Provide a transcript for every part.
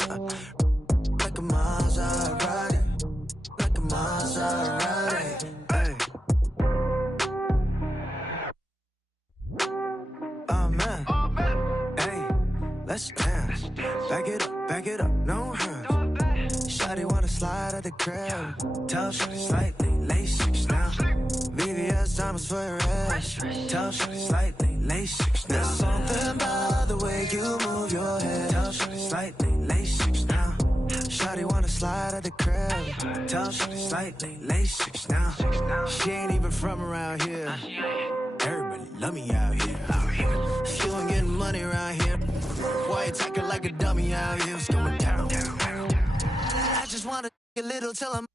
Like a Maserati, like a Maserati. Hey. Oh man, hey, let's dance. Back it up, no hands. Shawty wanna slide at the crib. Tell Shawty slightly, lay 6 now. VVS diamonds for your ass. Tell Shawty slightly, lay 6 now. There's something about the way you move your head. Tell Shawty slightly, lay 6 now. Shawty wanna slide at the crib. Tell Shawty slightly, lay 6 now. She ain't even from around here. Everybody love me out here. If you ain't getting money around here, why you talking like a dummy out here? What's going down? I just wanna a little till I'm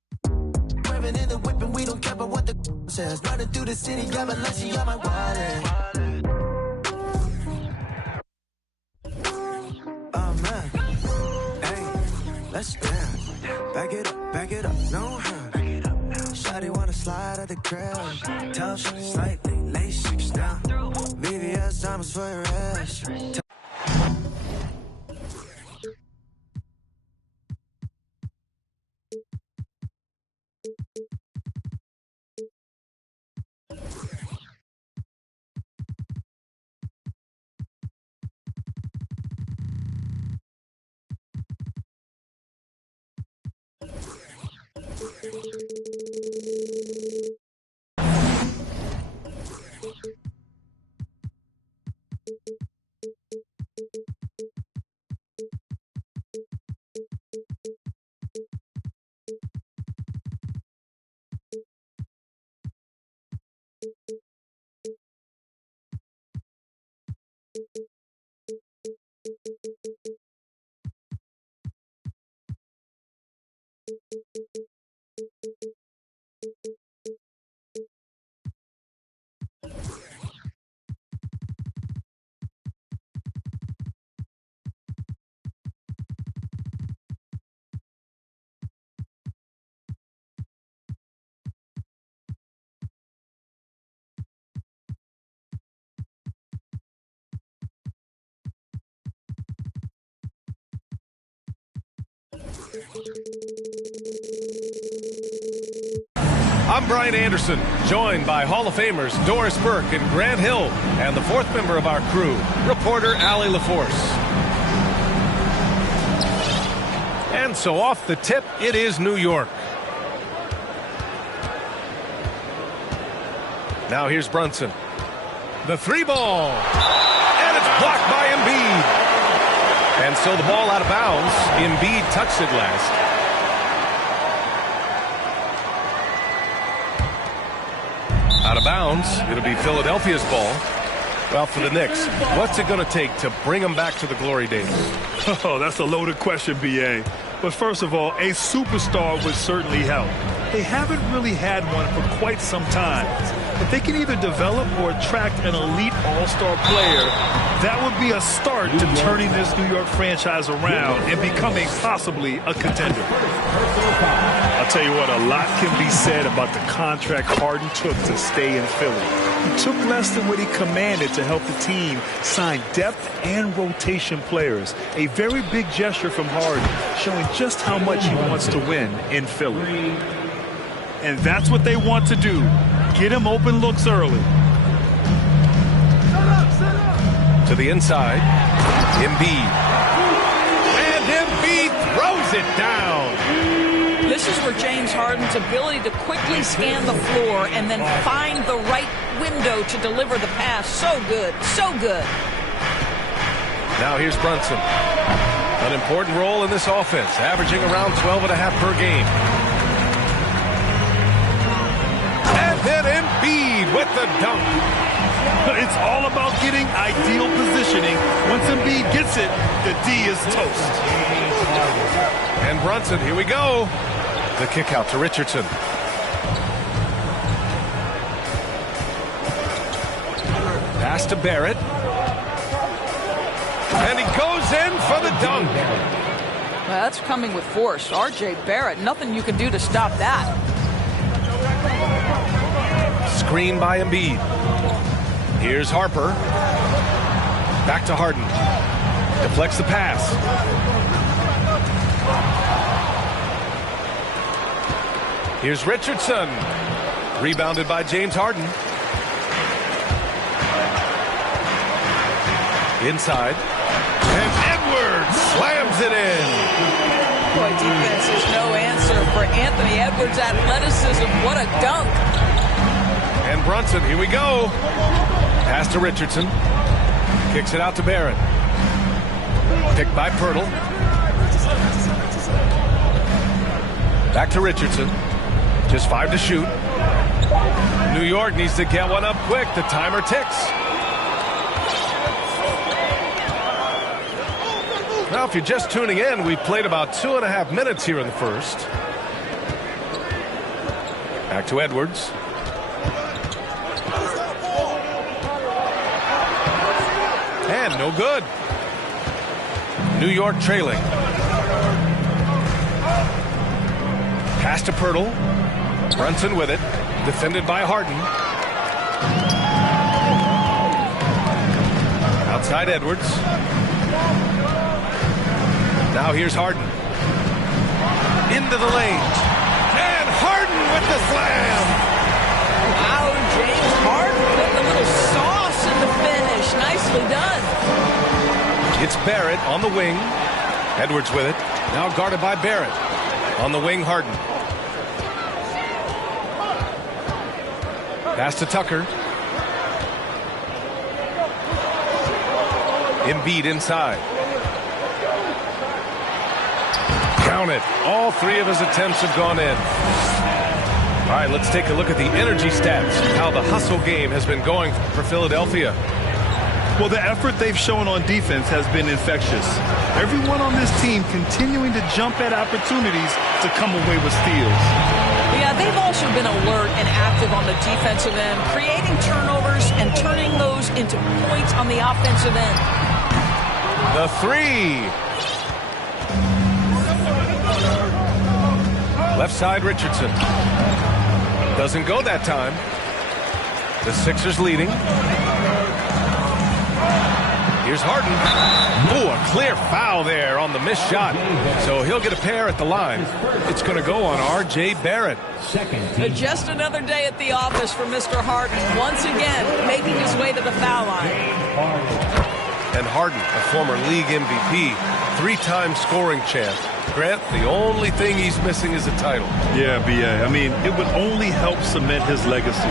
driving in the whip and we don't care about what the says. Running through the city, got my lunch, got my wallet. Oh man, hey, let's dance. Back it up, no hands. Shawty wanna slide at the crib. Tell Shawty slightly, lay 6 down. VVS diamonds for your ass. I'm Brian Anderson, joined by Hall of Famers Doris Burke and Grant Hill, and the fourth member of our crew, reporter Allie LaForce. And so off the tip, it is New York. Now here's Brunson. The 3-ball. And it's blocked by Embiid. And so the ball out of bounds. Embiid touched it last. Out of bounds. It'll be Philadelphia's ball. Well, for the Knicks, what's it going to take to bring them back to the glory days? Oh, that's a loaded question, B.A. But first of all, a superstar would certainly help. They haven't really had one for quite some time. If they can either develop or attract an elite all-star player, that would be a start to turning this New York franchise around and becoming possibly a contender. I'll tell you what, a lot can be said about the contract Harden took to stay in Philly. He took less than what he commanded to help the team sign depth and rotation players. A very big gesture from Harden, showing just how much he wants to win in Philly. And that's what they want to do. Get him open looks early. To the inside. Embiid. And Embiid throws it down. This is where James Harden's ability to quickly scan the floor and then find the right window to deliver the pass. So good. So good. Now here's Brunson. An important role in this offense, averaging around 12.5 per game. And then Embiid with the dunk. It's all about getting ideal positioning. Once Embiid gets it, the D is toast. And Brunson, here we go. The kick out to Richardson. Pass to Barrett. And he goes in for the dunk. Well, that's coming with force. R.J. Barrett, nothing you can do to stop that. Screen by Embiid. Here's Harper. Back to Harden. Deflects the pass. Here's Richardson. Rebounded by James Harden. Inside. And Edwards slams it in. Boy, defense is no answer for Anthony Edwards' athleticism. What a dunk. And Brunson, here we go. Pass to Richardson. Kicks it out to Barrett. Picked by Pirtle. Back to Richardson. Just 5 to shoot. New York needs to get one up quick. The timer ticks. Now, if you're just tuning in, we've played about 2.5 minutes here in the first. Back to Edwards. And no good. New York trailing. Pass to Pirtle. Brunson with it. Defended by Harden. Outside Edwards. Now here's Harden. Into the lane. And Harden with the slam. Wow, James Harden putting a little sauce in the finish. Nicely done. It's Barrett on the wing. Edwards with it. Now guarded by Barrett. On the wing, Harden. Pass to Tucker. Embiid inside. Count it. All 3 of his attempts have gone in. All right, let's take a look at the energy stats. How the hustle game has been going for Philadelphia. Well, the effort they've shown on defense has been infectious. Everyone on this team continuing to jump at opportunities to come away with steals. Yeah, they've also been alert and active on the defensive end, creating turnovers and turning those into points on the offensive end. The 3. Left side, Richardson. Doesn't go that time. The Sixers leading. Here's Harden. Ooh, a clear foul there on the missed shot. So he'll get a pair at the line. It's going to go on R.J. Barrett. Just another day at the office for Mr. Harden. Once again, making his way to the foul line. And Harden, a former league MVP, 3-time scoring champ. Grant, the only thing he's missing is a title. Yeah, B.A. I mean, it would only help cement his legacy.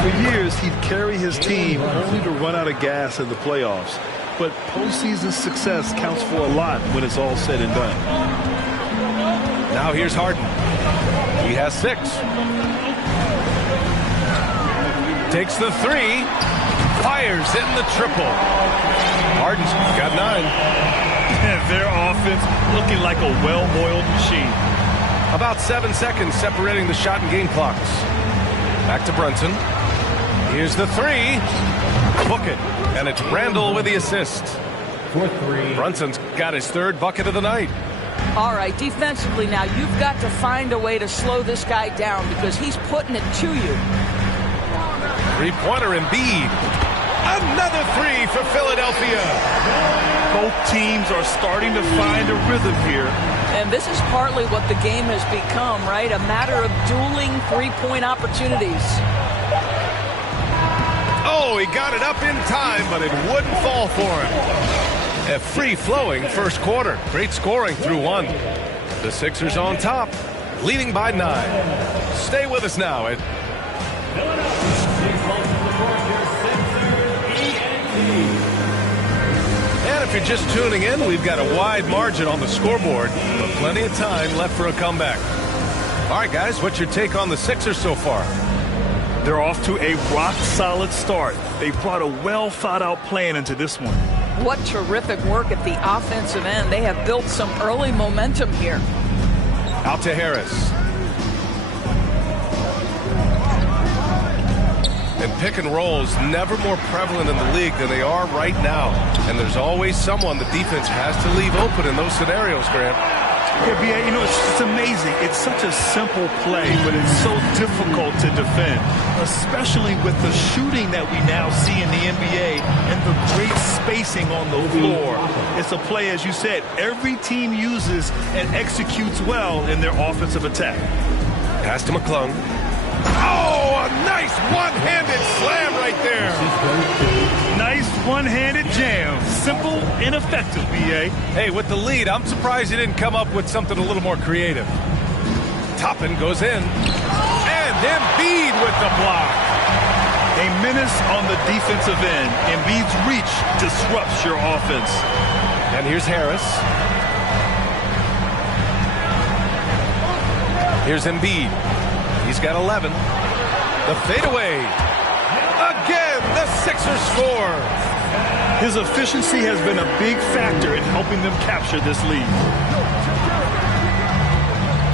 For years, he'd carry his team only to run out of gas in the playoffs. But postseason success counts for a lot when it's all said and done. Now here's Harden. He has 6. Takes the 3. Fires in the triple. Harden's got 9. And their offense looking like a well-oiled machine. About 7 seconds separating the shot and game clocks. Back to Brunson. Here's the 3. Book it. And it's Randall with the assist. For 3. Brunson's got his 3rd bucket of the night. All right, defensively now, you've got to find a way to slow this guy down because he's putting it to you. 3-pointer Embiid. Another 3 for Philadelphia. Both teams are starting to find a rhythm here. And this is partly what the game has become, right? A matter of dueling 3-point opportunities. Oh, he got it up in time, but it wouldn't fall for him. A free-flowing first quarter. Great scoring through 1. The Sixers on top, leading by 9. Stay with us now. And if you're just tuning in, we've got a wide margin on the scoreboard, but plenty of time left for a comeback. All right, guys, what's your take on the Sixers so far? They're off to a rock-solid start. They brought a well-thought-out plan into this one. What terrific work at the offensive end. They have built some early momentum here. Out to Harris. And pick and rolls never more prevalent in the league than they are right now. And there's always someone the defense has to leave open in those scenarios, Grant. Yeah, B.A., you know, it's amazing. It's such a simple play, but it's so difficult to defend, especially with the shooting that we now see in the NBA and the great spacing on the floor. It's a play, as you said, every team uses and executes well in their offensive attack. Pass to McClung. Oh, a nice one-handed slam right there. Nice one-handed jam. Simple and effective, B.A. Hey, with the lead, I'm surprised he didn't come up with something a little more creative. Toppin goes in. And Embiid with the block. A menace on the defensive end. Embiid's reach disrupts your offense. And here's Harris. Here's Embiid. He's got 11. The fadeaway. Again, the Sixers score. His efficiency has been a big factor in helping them capture this lead.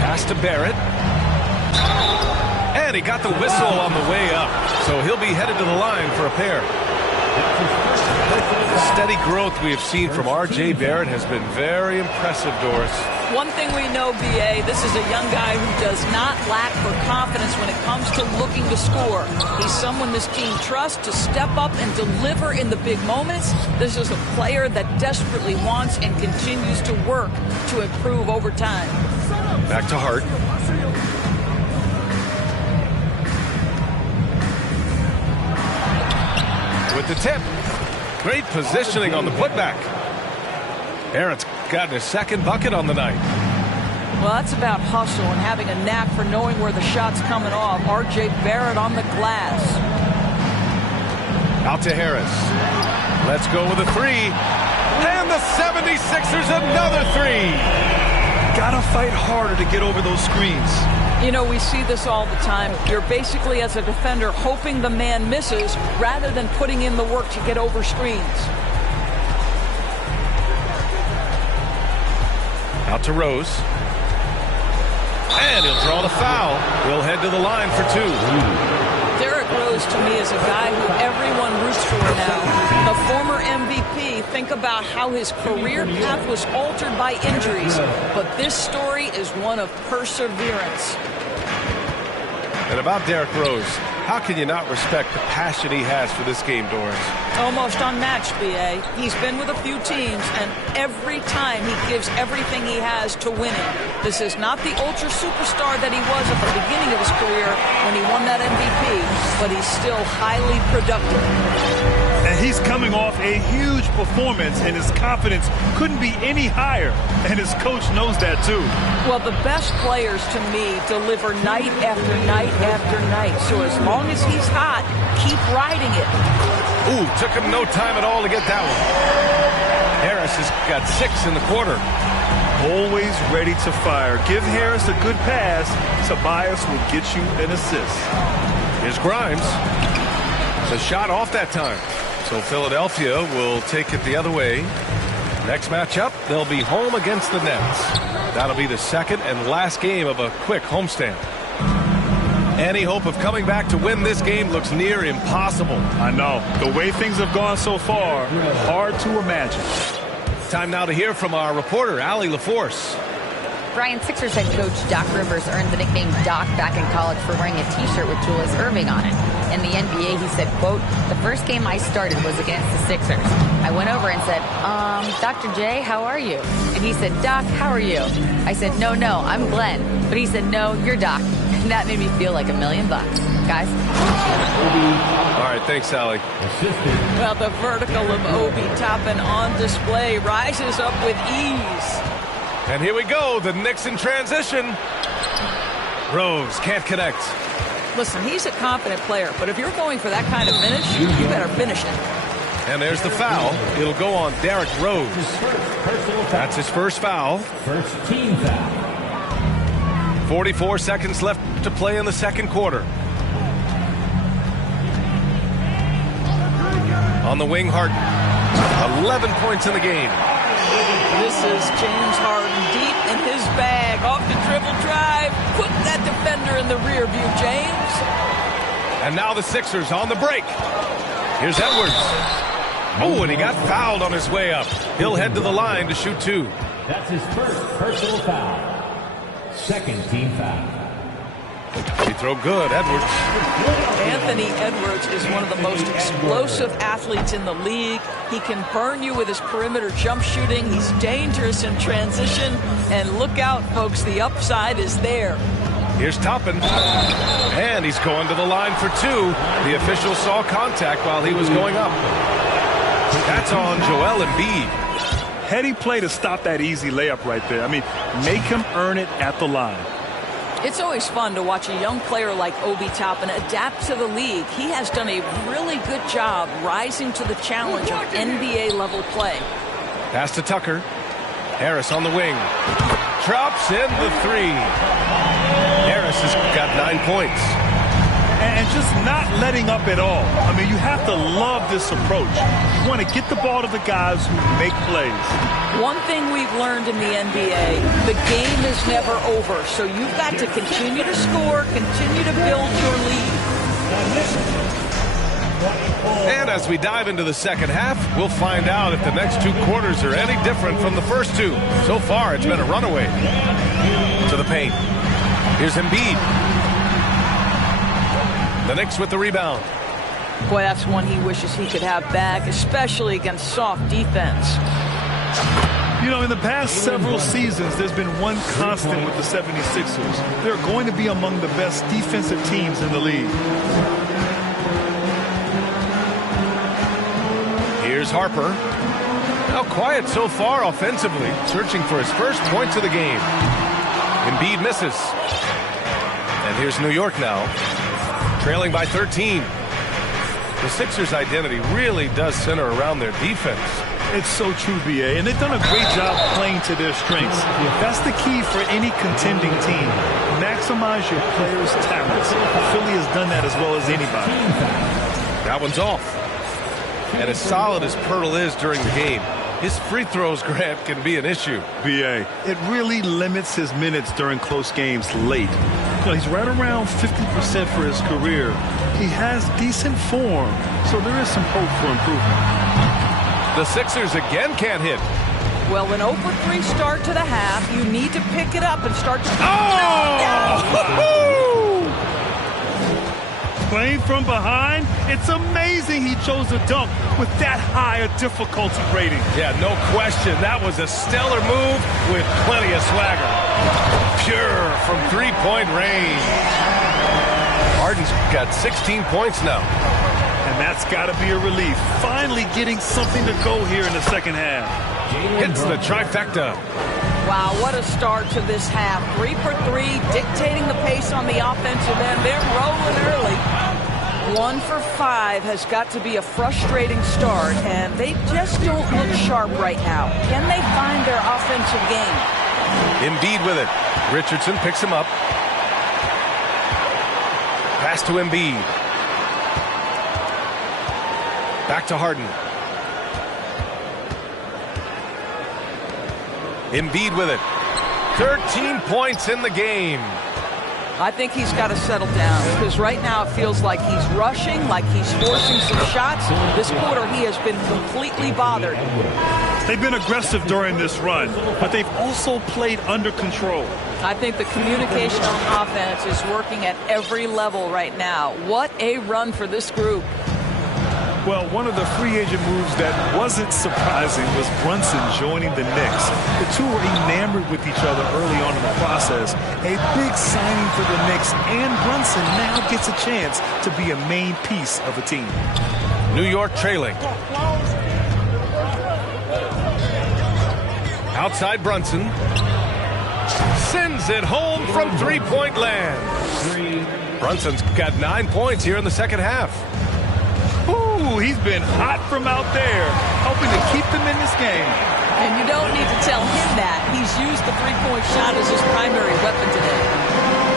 Pass to Barrett. And he got the whistle on the way up. So he'll be headed to the line for a pair. The steady growth we have seen from R.J. Barrett has been very impressive, Doris. One thing we know, B.A., this is a young guy who does not lack for confidence when it comes to looking to score. He's someone this team trusts to step up and deliver in the big moments. This is a player that desperately wants and continues to work to improve over time. Back to Hart. With the tip. Great positioning on the putback. Barrett's gotten his second bucket on the night. Well, that's about hustle and having a knack for knowing where the shot's coming off. R.J. Barrett on the glass. Out to Harris. Let's go with a three. And the 76ers another three. Gotta fight harder to get over those screens. You know, we see this all the time. You're basically, as a defender, hoping the man misses rather than putting in the work to get over screens. Out to Rose. And he'll draw the foul. He'll head to the line for two. Derrick Rose, to me, is a guy who everyone roots for now. The former MVP, think about how his career path was altered by injuries. But this story is one of perseverance. And about Derrick Rose, how can you not respect the passion he has for this game, Doris? Almost unmatched, B.A. He's been with a few teams, and every time he gives everything he has to winning. This is not the ultra superstar that he was at the beginning of his career when he won that MVP, but he's still highly productive. And he's coming off a huge performance, and his confidence couldn't be any higher. And his coach knows that, too. Well, the best players, to me, deliver night after night after night. So as long as he's hot, keep riding it. Ooh, took him no time at all to get that one. Harris has got 6 in the quarter. Always ready to fire. Give Harris a good pass. Tobias will get you an assist. Here's Grimes. The shot off that time. So Philadelphia will take it the other way. Next matchup, they'll be home against the Nets. That'll be the second and last game of a quick homestand. Any hope of coming back to win this game looks near impossible. I know. The way things have gone so far, hard to imagine. Time now to hear from our reporter, Allie LaForce. Brian, Sixers head coach Doc Rivers earned the nickname Doc back in college for wearing a T-shirt with Julius Erving on it. In the NBA, he said, quote, "The first game I started was against the Sixers. I went over and said, Dr. J, how are you?" And he said, "Doc, how are you?" I said, no, I'm Glenn." But he said, "No, you're Doc." And that made me feel like $1 million. Guys. All right, thanks, Allie. Well, the vertical of Obi Toppin on display rises up with ease. And here we go, the Knicks in transition. Rose can't connect. Listen, he's a confident player, but if you're going for that kind of finish, you better finish it. And there's the foul. It'll go on Derrick Rose. That's his first foul. First team foul. 44 seconds left to play in the second quarter. On the wing, Harden. 11 points in the game. This is James Harden deep in his bag. Off the dribble drive. Put that defender in the rear view, James. And now the Sixers on the break. Here's Edwards. Oh, and he got fouled on his way up. He'll head to the line to shoot 2. That's his first personal foul. Second team foul. Free throw good, Edwards. Anthony Edwards is one of the most explosive athletes in the league. He can burn you with his perimeter jump shooting. He's dangerous in transition. And look out, folks, the upside is there. Here's Toppin. And he's going to the line for two. The official saw contact while he was going up. That's on Joel Embiid. Heady play to stop that easy layup right there. I mean, make him earn it at the line. It's always fun to watch a young player like Obi Toppin adapt to the league. He has done a really good job rising to the challenge of NBA-level play. Pass to Tucker. Harris on the wing. Drops in the three. Harris has got 9 points. And just not letting up at all. I mean, you have to love this approach. You want to get the ball to the guys who make plays. One thing we've learned in the NBA, the game is never over. So you've got to continue to score, continue to build your lead. And as we dive into the second half, we'll find out if the next two quarters are any different from the first two. So far, it's been a runaway. To the paint. Here's Embiid. The Knicks with the rebound. Boy, that's one he wishes he could have back, especially against soft defense. You know, in the past several seasons, there's been one constant with the 76ers. They're going to be among the best defensive teams in the league. Here's Harper. Now quiet so far offensively, searching for his first points of the game. Embiid misses. And here's New York now, trailing by 13. The Sixers' identity really does center around their defense. It's so true, B.A., and they've done a great job playing to their strengths. That's the key for any contending team. Maximize your players' talents. Philly has done that as well as anybody. That one's off. And as solid as Pirtle is during the game, his free throws, Grant, can be an issue. B.A., it really limits his minutes during close games late. You know, he's right around 50% for his career. He has decent form, so there is some hope for improvement. The Sixers again can't hit. Well, an 0-for-3 start to the half. You need to pick it up and start to... Playing from behind, it's amazing he chose to dunk with that high a difficulty rating. Yeah, no question. That was a stellar move with plenty of swagger. Pure from three-point range. Harden's got 16 points now. And that's got to be a relief. Finally getting something to go here in the second half. Hits the trifecta. Wow, what a start to this half. 3 for 3, dictating the pace on the offensive end. They're rolling early. 1 for 5 has got to be a frustrating start, and they just don't look sharp right now. Can they find their offensive game? Embiid with it. Richardson picks him up. Pass to Embiid. Back to Harden. Embiid with it. 13 points in the game. I think he's got to settle down because right now it feels like he's rushing, like he's forcing some shots. This quarter he has been completely bothered. They've been aggressive during this run, but they've also played under control. I think the communication on offense is working at every level right now. What a run for this group. Well, one of the free agent moves that wasn't surprising was Brunson joining the Knicks. The two were enamored with each other early on in the process. A big signing for the Knicks, and Brunson now gets a chance to be a main piece of a team. New York trailing. Outside Brunson. Sends it home from three-point land. Brunson's got 9 points here in the second half. Ooh, he's been hot from out there, hoping to keep them in this game. And you don't need to tell him that. He's used the three-point shot as his primary weapon today.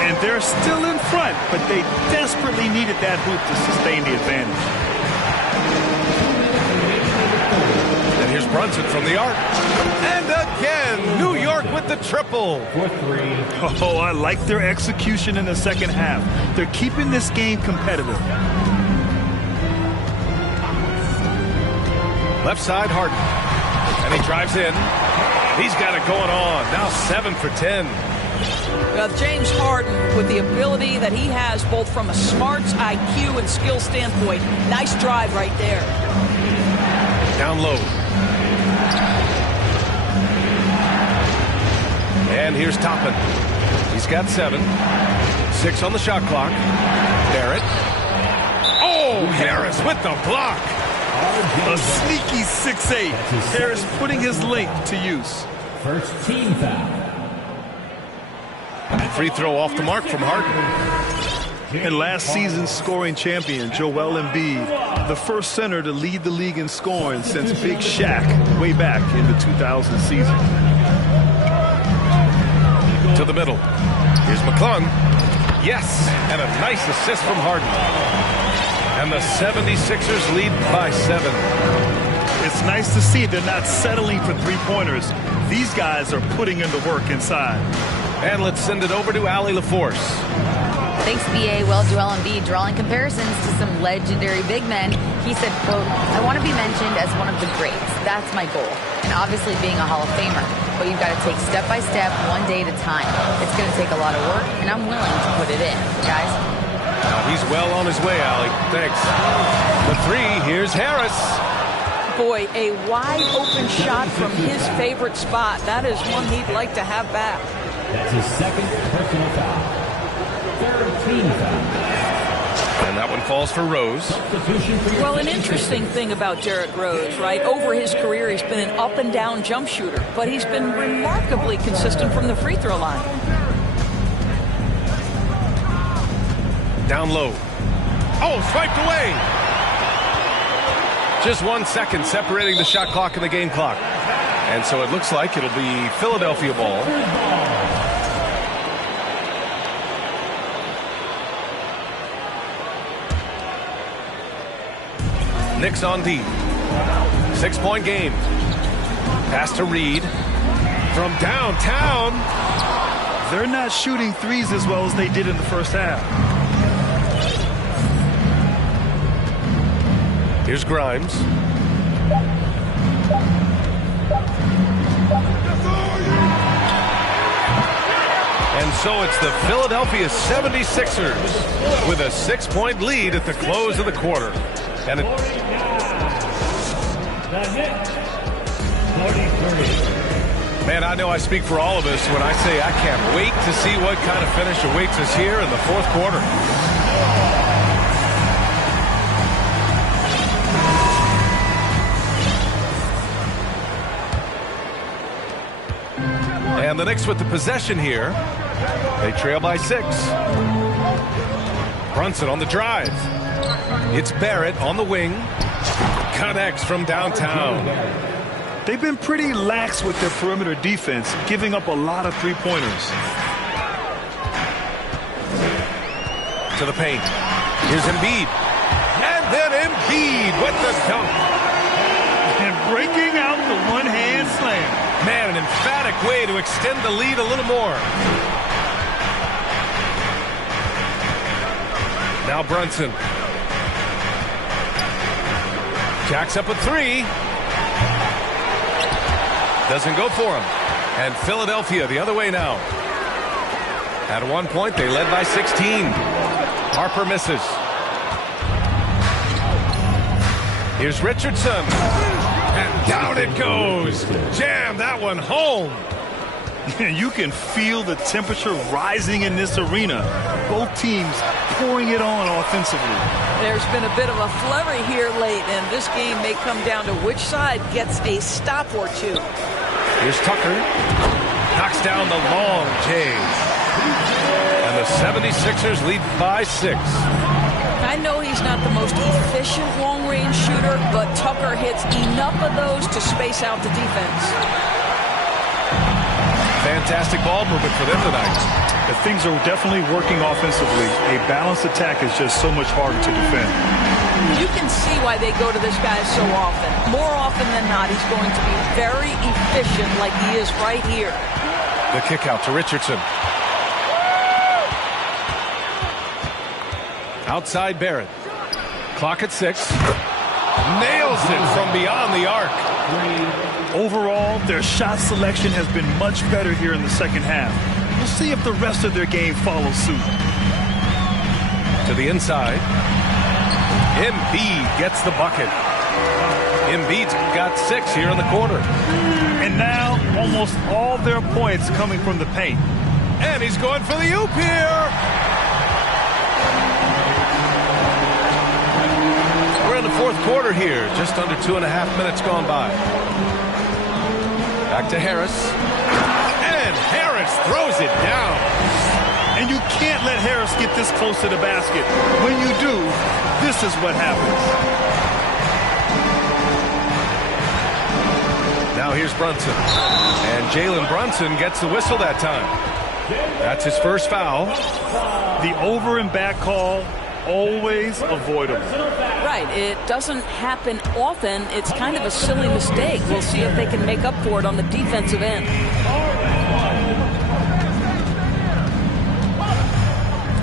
And they're still in front, but they desperately needed that hoop to sustain the advantage. And here's Brunson from the arc. And again, New York with the triple. Oh, I like their execution in the second half. They're keeping this game competitive. Left side, Harden. And he drives in. He's got it going on. Now 7 for 10. Well, James Harden, with the ability that he has both from a smarts, IQ, and skill standpoint, nice drive right there. Down low. And here's Toppin. He's got 7. 6 on the shot clock. Barrett. Oh, Harris with the block. A sneaky 6'8". Harris putting his length to use. First team foul. Free throw off the mark from Harden. And last season's scoring champion, Joel Embiid, the first center to lead the league in scoring since Big Shaq way back in the 2000 season. To the middle. Here's McClung. Yes, and a nice assist from Harden. And the 76ers lead by 7. It's nice to see they're not settling for three-pointers. These guys are putting in the work inside. And let's send it over to Allie LaForce. Thanks, BA. Well, Joel Embiid drawing comparisons to some legendary big men. He said, quote, I want to be mentioned as one of the greats. That's my goal. And obviously being a Hall of Famer. But you've got to take step by step, one day at a time. It's going to take a lot of work, and I'm willing to put it in. Guys? He's well on his way, Allie. Thanks. The 3, here's Harris. Boy, a wide open shot from his favorite spot. That is one he'd like to have back. That's his second personal foul. Third team foul. And that one falls for Rose. Well, an interesting thing about Derrick Rose, right? Over his career, he's been an up and down jump shooter, but he's been remarkably consistent from the free throw line. Down low. Oh, swiped away. Just 1 second separating the shot clock and the game clock. And so it looks like it'll be Philadelphia ball. Knicks on D. 6-point game. Pass to Reed. From downtown. They're not shooting threes as well as they did in the first half. Here's Grimes. And so it's the Philadelphia 76ers with a 6-point lead at the close of the quarter. And it... Man, I know I speak for all of us when I say I can't wait to see what kind of finish awaits us here in the fourth quarter. And the Knicks with the possession here. They trail by 6. Brunson on the drive. It's Barrett on the wing. Connects from downtown. They've been pretty lax with their perimeter defense, giving up a lot of three-pointers. To the paint. Here's Embiid. And then Embiid with the dunk. And breaking out the one-hand slam. Man, an emphatic way to extend the lead a little more. Now Brunson. Jacks up a 3. Doesn't go for him. And Philadelphia the other way now. At one point, they led by 16. Harper misses. Here's Richardson. And down it goes. Jam that one home. You can feel the temperature rising in this arena. Both teams pouring it on offensively. There's been a bit of a flurry here late, and this game may come down to which side gets a stop or two. Here's Tucker. Knocks down the long J. And the 76ers lead by 6. I know he's not the most efficient long-range shooter, but Tucker hits enough of those to space out the defense. Fantastic ball movement for them tonight. But things are definitely working offensively. A balanced attack is just so much harder to defend. You can see why they go to this guy so often. More often than not, he's going to be very efficient like he is right here. The kick out to Richardson. Outside Barrett. Clock at 6. Nails it from beyond the arc. Overall, their shot selection has been much better here in the second half. We'll see if the rest of their game follows suit. To the inside. Embiid gets the bucket. Embiid's got 6 here in the quarter. And now, almost all their points coming from the paint. And he's going for the oop here. We're in the fourth quarter here, just under 2.5 minutes gone by. Back to Harris. And Harris throws it down. And you can't let Harris get this close to the basket. When you do, this is what happens. Now here's Brunson. And Jalen Brunson gets the whistle that time. That's his first foul. The over and back call, always avoidable. Right. It doesn't happen often. It's kind of a silly mistake. We'll see if they can make up for it on the defensive end.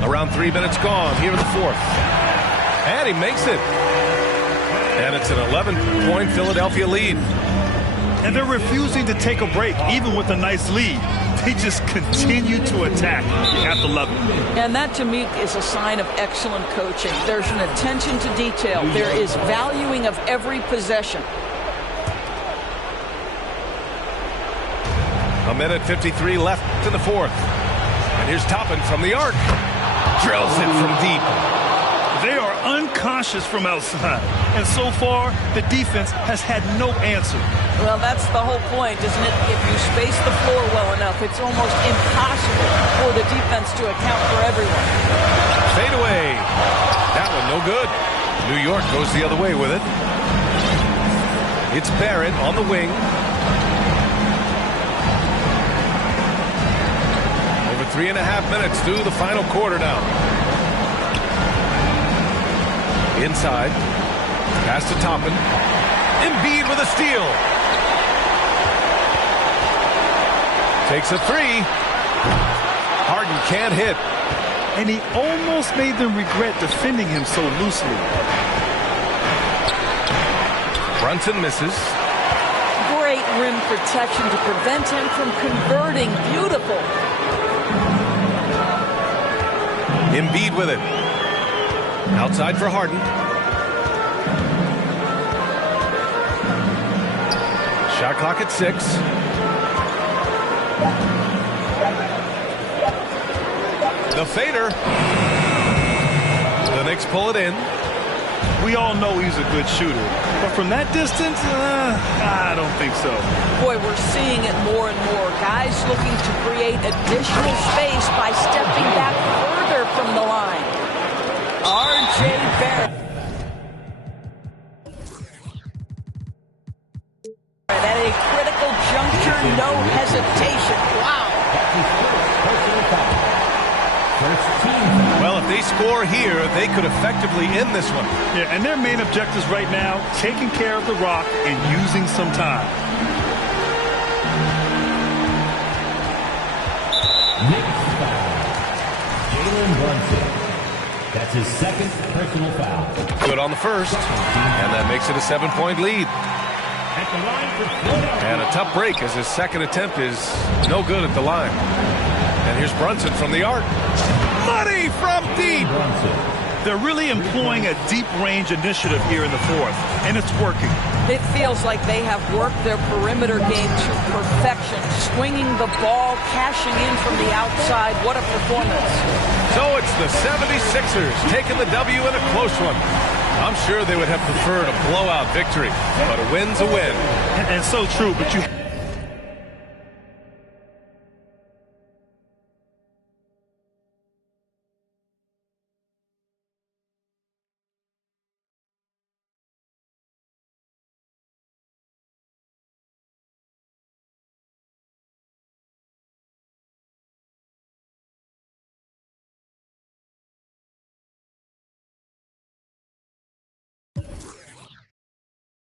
Around 3 minutes gone here in the fourth. And he makes it. And it's an 11-point Philadelphia lead. And they're refusing to take a break, even with a nice lead. They just continue to attack. You have to love it. And that, to me, is a sign of excellent coaching. There's an attention to detail. There is valuing of every possession. A minute 53 left in the fourth. And here's Toppin from the arc. Drills it from deep. They are unconscious from outside. And so far, the defense has had no answer. Well, that's the whole point, isn't it? If you space the floor well enough, it's almost impossible for the defense to account for everyone. Fade away. That one no good. New York goes the other way with it. It's Barrett on the wing. Over 3.5 minutes through the final quarter now. Inside. Pass to Toppin. Embiid with a steal. Takes a three. Harden can't hit. And he almost made them regret defending him so loosely. Brunson misses. Great rim protection to prevent him from converting. Beautiful. Embiid with it. Outside for Harden. Shot clock at 6. The fader. The Knicks pull it in. We all know he's a good shooter. But from that distance, I don't think so. Boy, we're seeing it more and more. Guys looking to create additional space by stepping back further from the line. R.J. Barrett. At a critical juncture, no hesitation. Wow. Well, if they score here, they could effectively end this one. Yeah, and their main objectives right now, taking care of the rock and using some time. Knicks foul. Jalen Brunson. That's his second personal foul. Good on the first, and that makes it a 7-point lead. At the line for Philadelphia. And a tough break as his second attempt is no good at the line. And here's Brunson from the arc. Money from deep. They're really employing a deep-range initiative here in the fourth, and it's working. It feels like they have worked their perimeter game to perfection, swinging the ball, cashing in from the outside. What a performance. So it's the 76ers taking the W in a close one. I'm sure they would have preferred a blowout victory, but a win's a win. And so true, but you